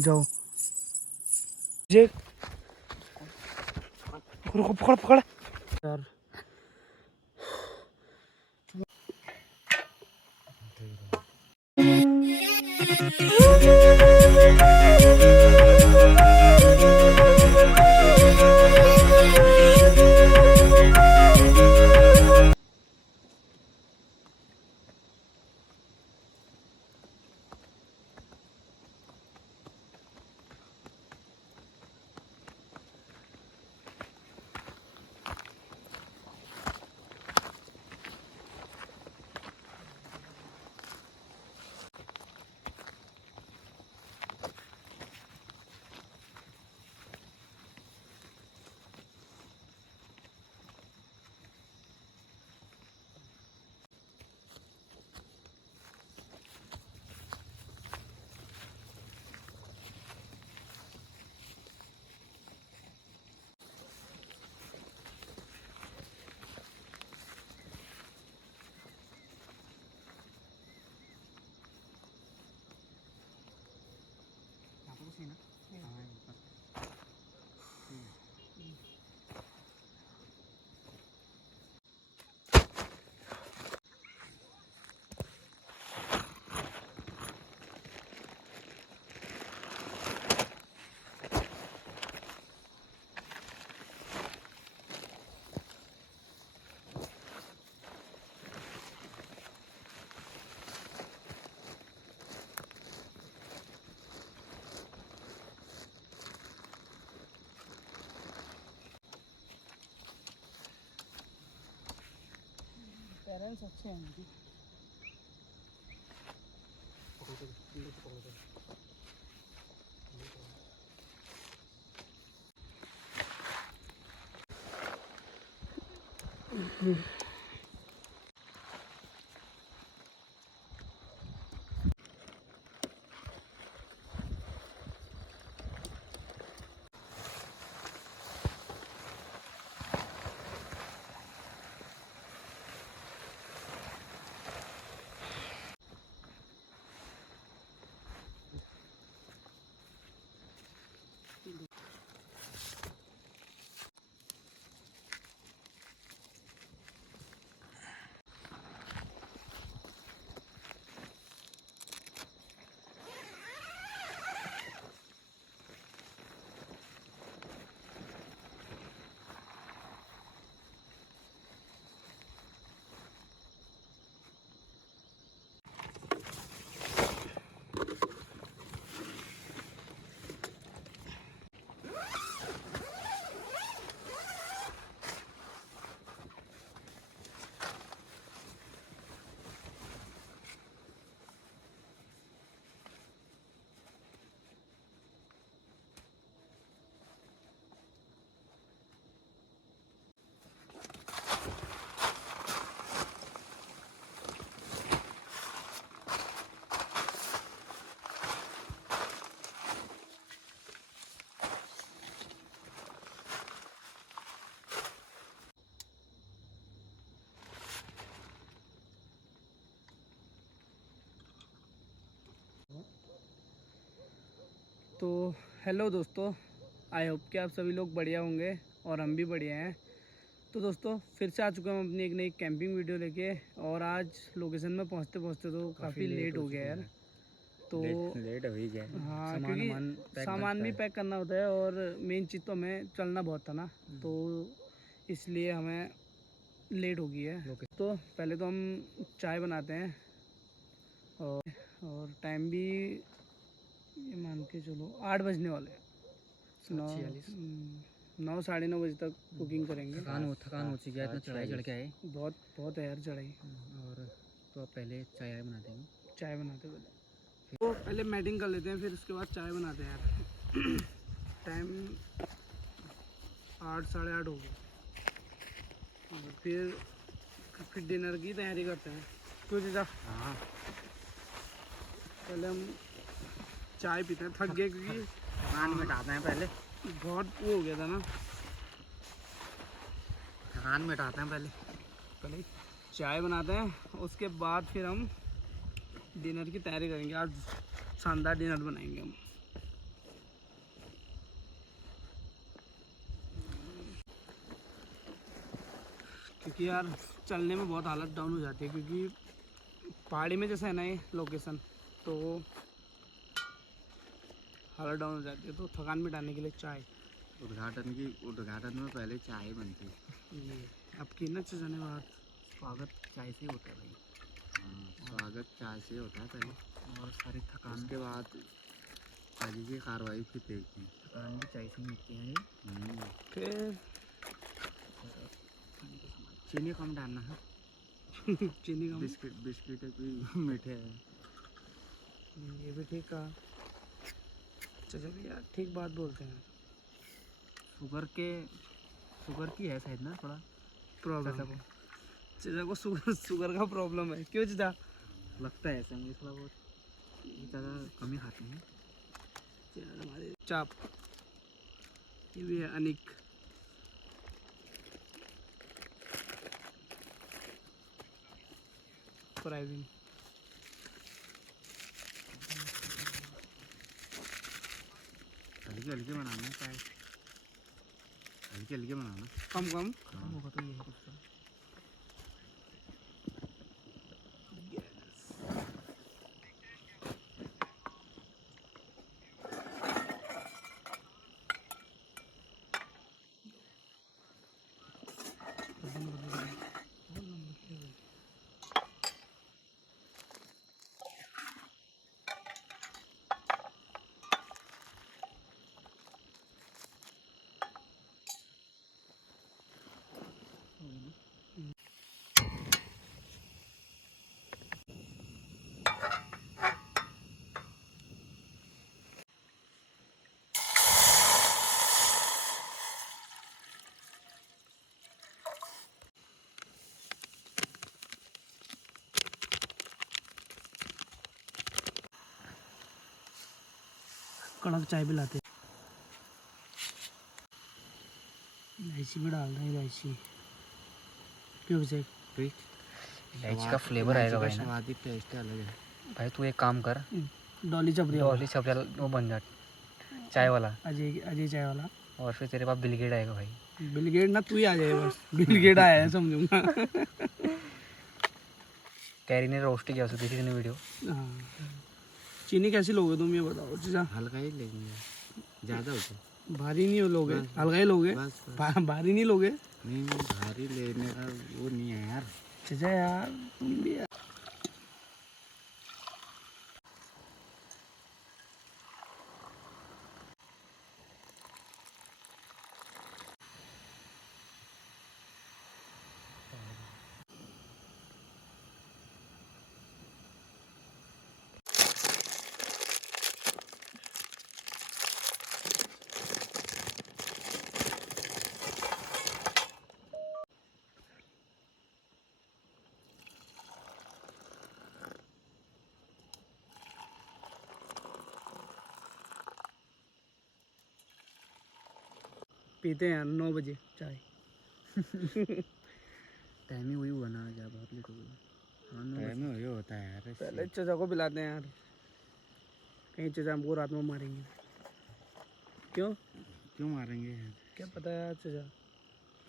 जाओ जे पकड़ पकड़ पकड़ यार। पेरेंट्स अच्छे हैं इनकी। तो हेलो दोस्तों, आई होप कि आप सभी लोग बढ़िया होंगे और हम भी बढ़िया हैं। तो दोस्तों फिर से आ चुके हैं हम अपनी एक नई कैंपिंग वीडियो लेके। और आज लोकेशन में पहुंचते पहुंचते तो काफ़ी लेट हो गया यार। तो लेट हो ही गया। हाँ, क्योंकि सामान भी पैक करना होता है और मेन चीज़ तो हमें चलना बहुत था ना, तो इसलिए हमें लेट हो गई है। तो पहले तो हम चाय बनाते हैं और टाइम भी ये मान के चलो 8 बजने वाले हैं। 9 साढ़े 9 बजे तक कुकिंग करेंगे। थकान हो चुकी है, इतना चढ़ाई चढ़ के आए। बहुत है यार चढ़ाई। और तो आप पहले चाय बना देंगे। चाय बनाते पहले तो पहले मैटिंग कर लेते हैं, फिर उसके बाद चाय बनाते हैं यार। टाइम 8 साढ़े 8 हो गया। और फिर डिनर की तैयारी करते हैं। कुछ हाँ, पहले हम चाय पीते हैं, थक गए क्योंकि थकान मिटाते हैं पहले। बहुत वो हो गया था ना। थकान मिटाते हैं पहले चाय बनाते हैं, उसके बाद फिर हम डिनर की तैयारी करेंगे। आज शानदार डिनर बनाएंगे हम। कि यार चलने में बहुत हालत डाउन हो जाती है, क्योंकि पहाड़ी में जैसा है ना ये लोकेशन, तो हालत डाउन हो जाती है। तो थकान मिटाने के लिए चाय। उद्घाटन में पहले चाय बनती है। ये अब की ना जाने बाद स्वागत चाय से होता है भाई। हाँ, स्वागत चाय से होता है पहले, और सारी थकान उसके बाद आगे की कार्रवाई फिर देखते हैं। थकान भी चाय से मिटती है ये। फिर चीनी कम डालना है। चीनी कम। बिस्किट बिस्किट भी मीठे हैं। ये भी ठीक कहा। चलो यार ठीक बात बोलते हैं। शुगर की है शायद ना थोड़ा प्रॉब्लम। चचा को शुगर का प्रॉब्लम है क्यों चचा? लगता है ऐसा मुझे थोड़ा बहुत, ज़्यादा कम ही खाते हैं। हमारे चाप, ये भी है अनिक। फ्राइविन। हल्के हल्के बनाना चाय, हल्के हल्के बनाना। कम कम हाँ होगा तो ये है कुछ तो। कड़क चाय भी लाते। इलायची भी डाल रहे हैं, इलायची क्यों से? इलायची का फ्लेवर आएगा भाई ना, स्वाद ही टेस्ट अलग है भाई। तू एक काम कर, डॉली चपरिया वो बन जा चाय वाला, अजय अजय चाय वाला। और फिर तेरे पास बिल गेट आएगा भाई। बिल गेट ना, तू ही आ जाए बस। बिल गेट आया है समझूंगा। कैरी ने रोस्ट किया, उसको देखी तूने वीडियो? हाँ। चीनी कैसी लोगे तुम ये बताओ चचा? हल्का ही लेंगे, ज़्यादा होता है। भारी नहीं हो लोगे? हल्का ही लोगे? भारी नहीं लोगे? नहीं भारी लेने का वो नहीं है यार। चचा यार तुम भी यार। पीते हैं 9 बजे चाय। टाइम ही वही हुआ ना, क्या बहुत लेट हो गया। टाइम वही होता है यार। पहले चचा को पिलाते हैं यार, कहीं चचा हमको रात में मारेंगे। क्यों क्यों मारेंगे? क्या पता यार चचा।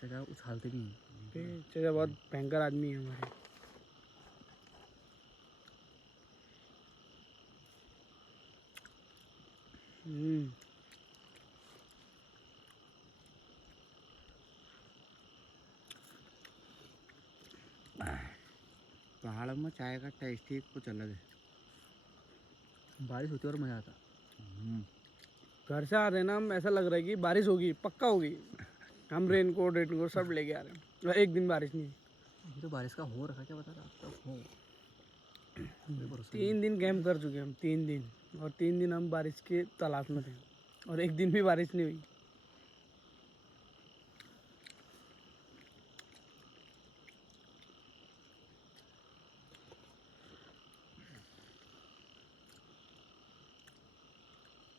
चचा उछालते भी हैं। फिर चचा बहुत भयंकर आदमी है हमारे। पहाड़ में चाय का टेस्ट ही कुछ अलग है। बारिश होती है और मज़ा आता। घर से आ रहे हैं ना हम, ऐसा लग रहा है कि बारिश होगी, पक्का होगी। हम रेनकोट सब लेके आ रहे हैं और एक दिन बारिश नहीं। अभी तो बारिश का हो रखा, क्या बता रहा हो। 3 दिन कैंप कर चुके हम, 3 दिन, और 3 दिन हम बारिश के तलाश में थे और एक दिन भी बारिश नहीं हुई।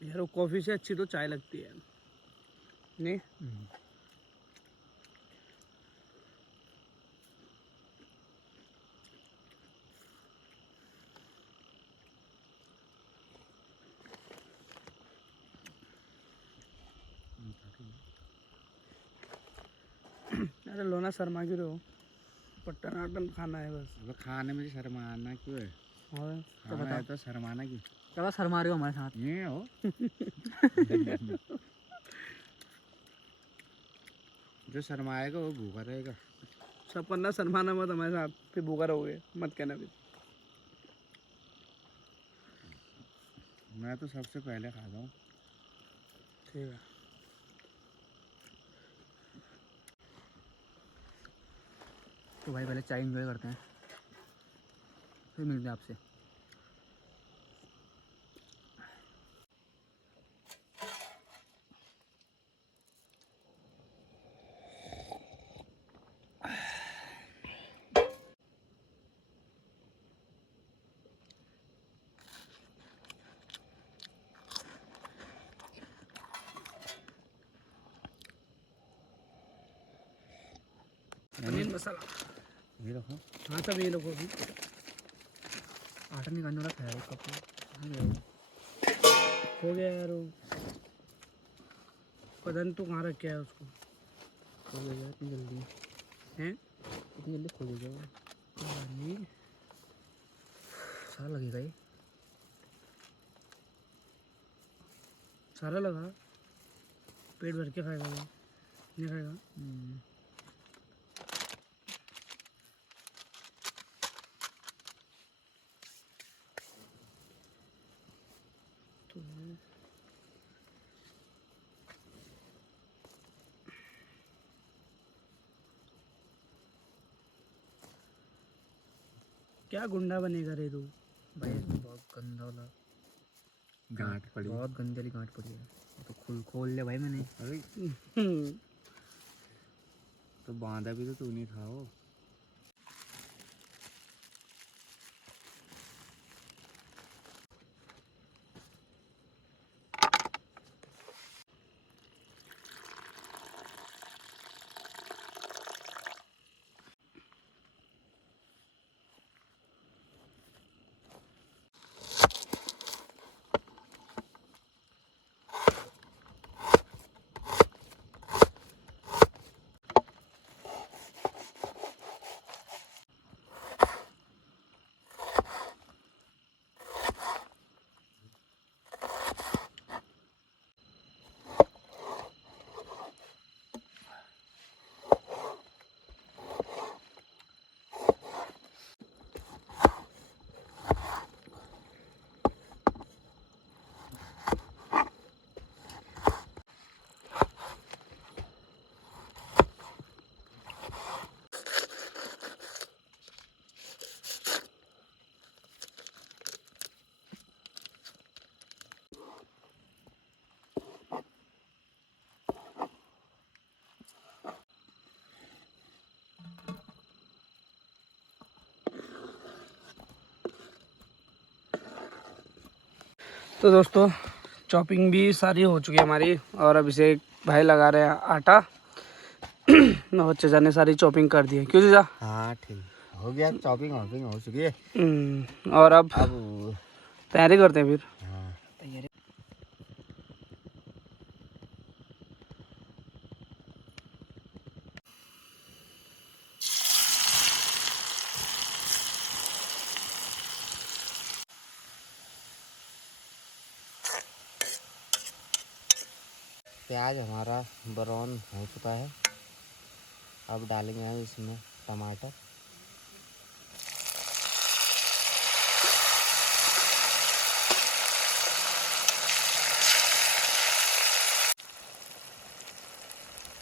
यार वो कॉफ़ी से अच्छी तो चाय लगती है नहीं? अरे लोना शर्मा क्यों रहे हो? टनाटन खाना है बस। अब खाने में शर्माना क्यों है? और तो खाना बता, है तो शर्माना क्यों? कब शर्मा रहे हो हमारे साथ? ये हो जो शर्माएगा वो भूखा रहेगा। सब करना, शर्माना मत हमारे साथ, फिर भूखा रहोगे, मत कहना फिर। मैं तो सबसे पहले खाता हूँ। ठीक है। तो भाई पहले चाय एंजॉय करते हैं, फिर मिलते हैं आपसे। पनीर मसाला ये रखो। हाँ सब ये लोगों भी आटा निकालने वाला खाया कप हो गया यार। वो पता नहीं तू कहाँ रख के आया उसको। खो गया इतनी जल्दी हैं? इतनी जल्दी खो गया वो? सारा लगेगा ये, सारा लगा। पेट भर के खाएगा वो, नहीं खाएगा। तो क्या गुंडा बनेगा रे तू? भाई इसमें बहुत गंदा वाला गांठ पड़ी, बहुत गंदी वाली गांठ पड़ी है। तो खोल ले भाई मैंने। अरे तो बांधा भी तो तू नहीं था वो। तो दोस्तों चॉपिंग भी सारी हो चुकी है हमारी, और अब इसे भाई लगा रहे हैं आटा। और चचा ने सारी चॉपिंग कर दी है, क्यों चचा? हाँ ठीक हो गया, चॉपिंग वॉपिंग हो चुकी है। और अब अब तैयारी करते हैं फिर। हाँ तैयारी। प्याज हमारा ब्राउन हो चुका है। अब डालेंगे हम इसमें टमाटर।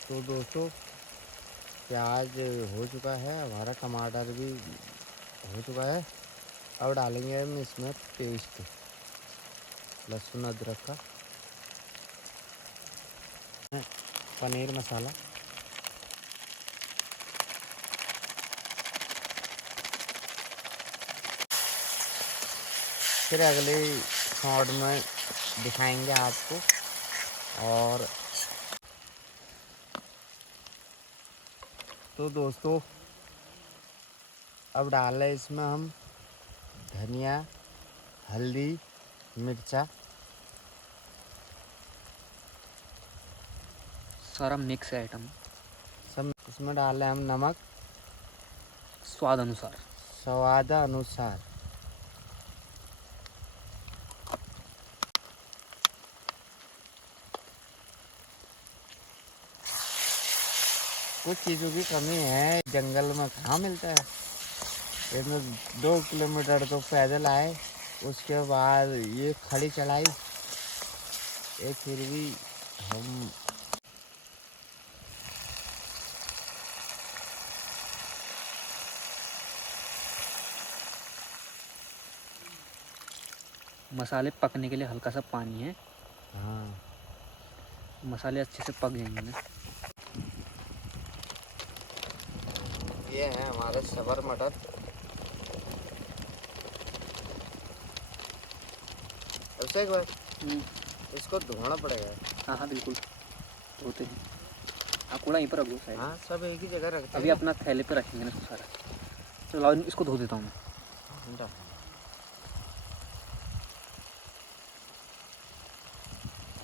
तो दोस्तों प्याज हो चुका है, हमारा टमाटर भी हो चुका है। अब डालेंगे हम इसमें पेस्ट लहसुन अदरक का, पनीर मसाला, फिर अगले शॉट में दिखाएंगे आपको। और तो दोस्तों अब डाल रहे इसमें हम धनिया, हल्दी, मिर्चा, सारा मिक्स आइटम। सब इसमें डाल रहे हम नमक, स्वाद अनुसार। स्वाद अनुसार। कुछ चीज़ों की कमी है, जंगल में कहाँ मिलता है। इसमें 2 किलोमीटर तो पैदल आए, उसके बाद ये खड़ी चढ़ाई, ये फिर भी हम मसाले पकने के लिए हल्का सा पानी है। हाँ, मसाले अच्छे से पक जाएंगे ना। ये है हमारे सबर मटर। उससे एक बार इसको धोना पड़ेगा। हाँ हाँ बिल्कुल धोते हैं। आप कूड़ा यहीं पर रख दो साइड। हाँ, सब एक ही जगह रखते हैं। अभी अपना थैले पे रखेंगे ना इसको सारा। तो लाओ इसको धो देता हूँ मैं।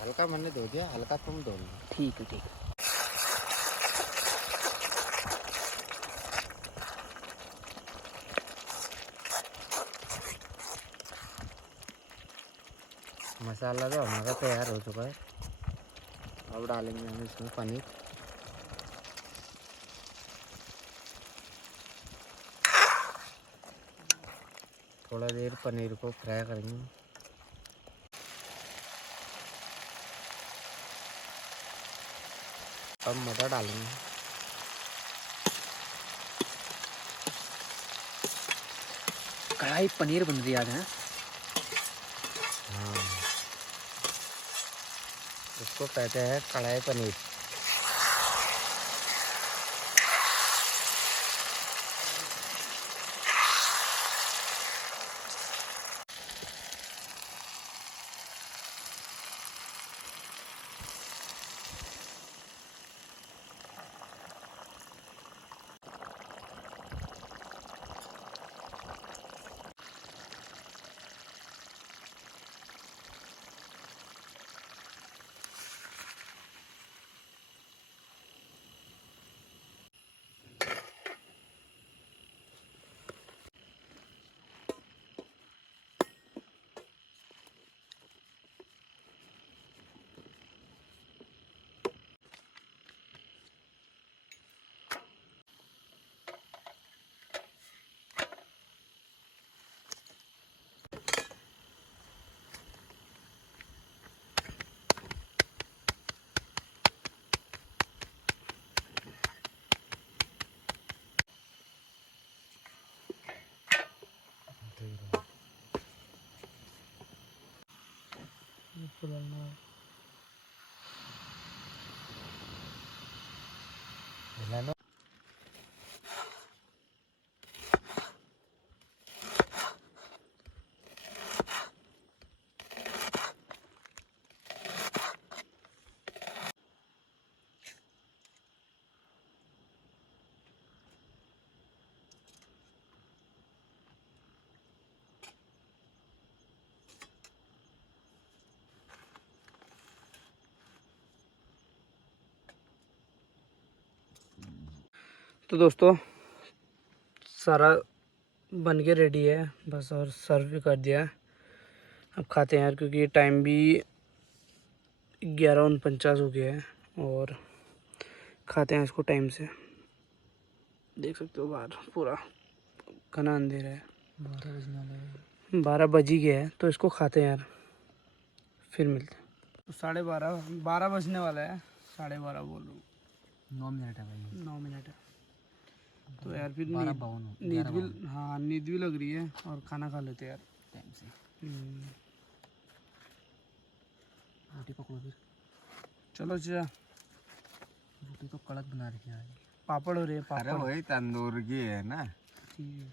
हल्का मैंने धो दिया, हल्का तुम धो लो। ठीक है ठीक है। मसाला तो हमारा तैयार हो चुका है। अब डालेंगे हम इसमें पनीर। थोड़ा देर पनीर को फ्राई करेंगे। अब मटर डालेंगे। कढ़ाई पनीर बन रही आज है। हाँ, इसको कहते हैं कढ़ाई पनीर। मिलाना। तो दोस्तों सारा बन के रेडी है बस, और सर्व भी कर दिया है। अब खाते हैं यार, क्योंकि ये टाइम भी 11:49 हो गया है और खाते हैं इसको टाइम से। देख सकते हो बाहर पूरा घना अंधेरा है। 12 बजने वाला है। 12 बज ही गया है, तो इसको खाते हैं यार, फिर मिलते हैं। तो 12:30 बजने वाला है। 12:30 बोल रहा हूँ। 9 मिनट है भाई। 9 मिनट है। तो यार फिर नींद भी, हाँ नींद भी लग रही है, और खाना खा लेते हैं यार टाइम से। रोटी पकड़ो फिर। चलो चाचा। रोटी तो कड़क बना रही है। पापड़ हो रहे हैं, अरे पापड़। वही तंदूर की है ना। ठीक है,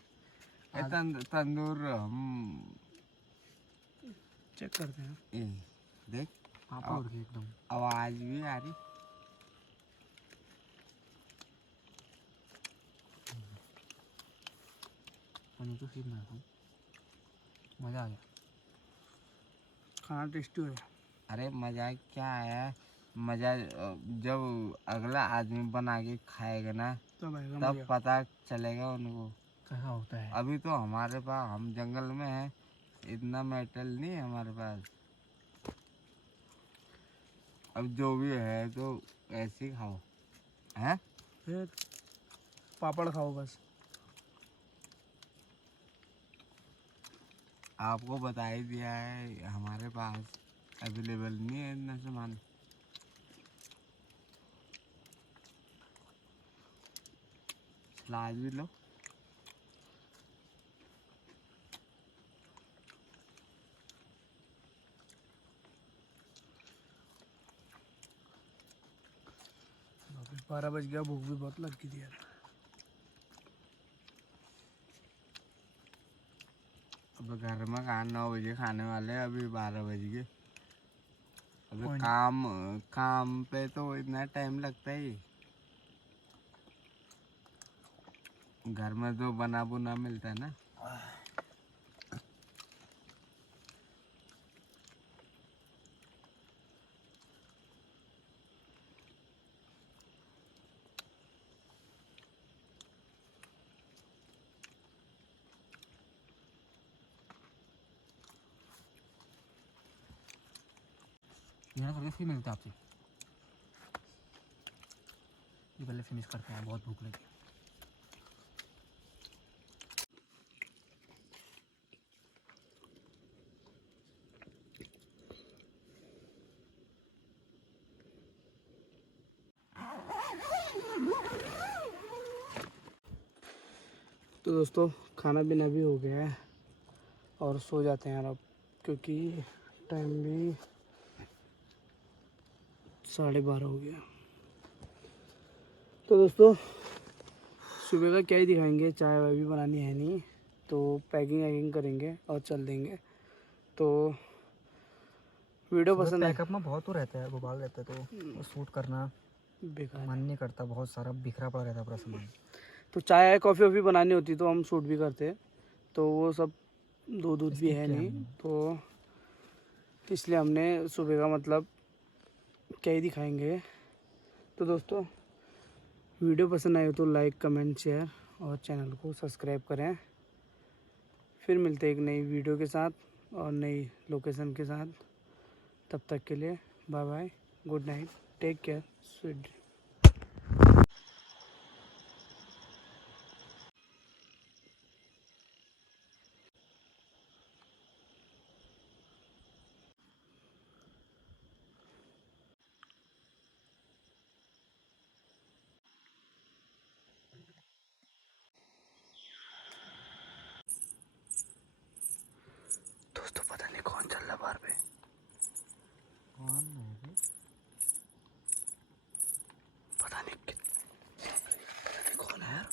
ये तंदूर हम चेक करते हैं। ए, देख पापड़ की एकदम आवाज भी आ रही। पनीर तो सीख रहा हूँ, मज़ा आ गया। खाना टेस्टी हो गया। अरे मजा क्या आया, मजा जब अगला आदमी बना के खाएगा ना, तब आएगा तब मज़ा। पता चलेगा उनको। कैसा होता है। अभी तो हमारे पास, हम जंगल में हैं, इतना मेटल नहीं है हमारे पास। अब जो भी है तो ऐसे ही खाओ हैं। फिर पापड़ खाओ बस। आपको बता ही दिया है, हमारे पास अवेलेबल नहीं है इतना सामान। सलाद भी लो। अभी 12 बज गया, भूख भी बहुत लग गई थी यार। अब घर में खाना 9 बजे खाने वाले हैं, अभी 12 बज गए। अभी काम काम पे तो इतना टाइम लगता ही। घर में तो बना बुना मिलता है ना। यहाँ करके फिर मिलते हैं आपसे। ये पहले फिनिश करते हैं, बहुत भूख लगी। तो दोस्तों खाना पीना भी हो गया है और सो जाते हैं यार अब, क्योंकि टाइम भी 12:30 हो गया। तो दोस्तों सुबह का क्या ही दिखाएंगे, चाय वाय भी बनानी है नहीं, तो पैकिंग वैकिंग करेंगे और चल देंगे। तो वीडियो पसंद है। पैकअप में बहुत तो रहता है, गुबाल रहता है, तो शूट करना बेकार मन नहीं करता, बहुत सारा बिखरा पड़ा रहता है पूरा सामान। तो चाय कॉफ़ी वॉफ़ी बनानी होती तो हम शूट भी करते, तो वो सब दूध भी skip है किया नहीं, हमने। तो इसलिए हमने सुबह का मतलब क्या ही दिखाएंगे। तो दोस्तों वीडियो पसंद आए तो लाइक कमेंट शेयर और चैनल को सब्सक्राइब करें। फिर मिलते हैं एक नई वीडियो के साथ और नई लोकेशन के साथ। तब तक के लिए bye bye, good night, take care, sweet. दोस्तों पता नहीं कौन चल रहा बाहर पे, कौन है? पता नहीं कौन है यार।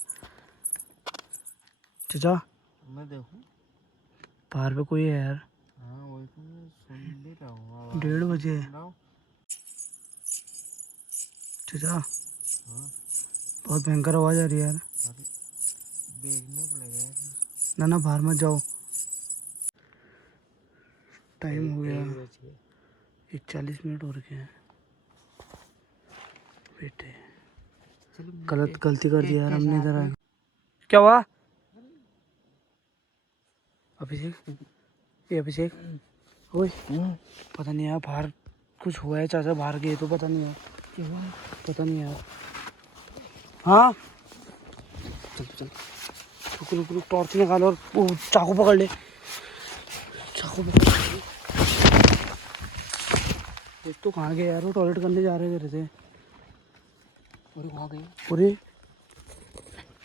चाचा मैं देखूं। बाहर पे कोई है यार। हाँ वही तो मैं सुन भी रहा हूँ, आवाज़ 1:30 तो बजे। सुन रहा हूँ। चाचा हाँ बहुत भयंकर आवाज़ आ रही है यार। अरे देखना पड़ेगा यार। ना ना बाहर मत जाओ, टाइम हो गया, 41 मिनट हो रखे हैं। बेटे गलती कर दिया यार हमने इधर आके। क्या हुआ अभिषेक? ये अभिषेक, ओए पता नहीं यार बाहर कुछ हुआ है, चाचा बाहर गए तो पता नहीं यार, पता नहीं यार। हाँ चल चल, रुक रुक रुक, टॉर्च निकाल और वो चाकू पकड़ ले, चाकू पकड़ ले। देख तो कहाँ गए यार, वो टॉयलेट करने जा रहे घर से। और वहाँ गए। अरे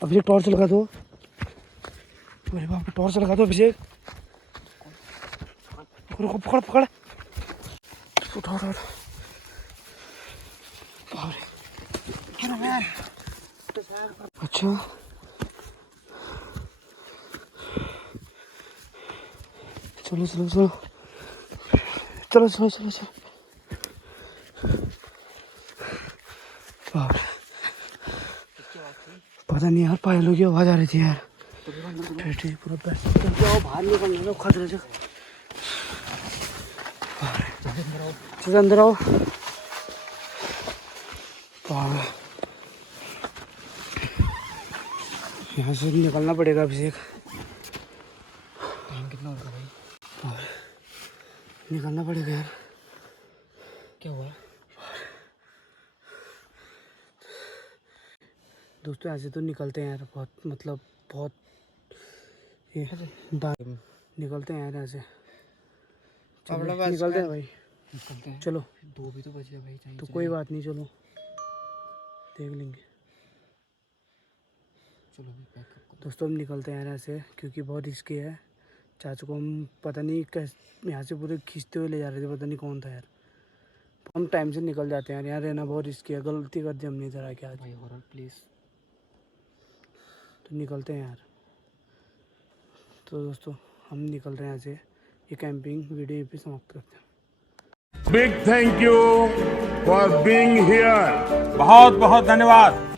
अभिषेक टॉर्च लगा दो, अरे बाप रे टॉर्च लगा दो अभिषेक। रुको पकड़ पकड़, उठा उठा, बाप रे। अच्छा चलो चलो चलो चलो चलो चलो चलो, बाप रे पता नहीं यार, पायलों की आवाज़ आ रही थी यार। ठीक पूरा पैसा जाओ बाहर निकलने दो, खतरे से। चलो अंदर आओ। बाप रे यहाँ से निकलना पड़ेगा अभिषेक, टाइम कितना होगा भाई? और निकलना पड़ेगा यार। क्या हुआ? दोस्तों ऐसे तो निकलते हैं यार, बहुत मतलब बहुत ये निकलते हैं यार ऐसे। निकलते हैं भाई, निकलते हैं। चलो 2 भी तो बज गए भाई, टाइम तो चले कोई जाएगा। बात नहीं, चलो देख लेंगे। चलो अभी पैकअप करो। दोस्तों हम निकलते हैं यार ऐसे, क्योंकि बहुत रिस्की है। चाचू को हम पता नहीं कैसे यहाँ से पूरे खींचते हुए ले जा रहे थे, पता नहीं कौन था यार। हम टाइम से निकल जाते हैं यार, यहाँ रहना बहुत रिस्की है। गलती कर दी हमने इधर आके आज। भाई हॉरर प्लीज। तो निकलते हैं यार। तो दोस्तों हम निकल रहे हैं यहाँ से। ये कैंपिंग वीडियो यहीं पे समाप्त करते हैं। Big thank you for being here. बहुत बहुत धन्यवाद।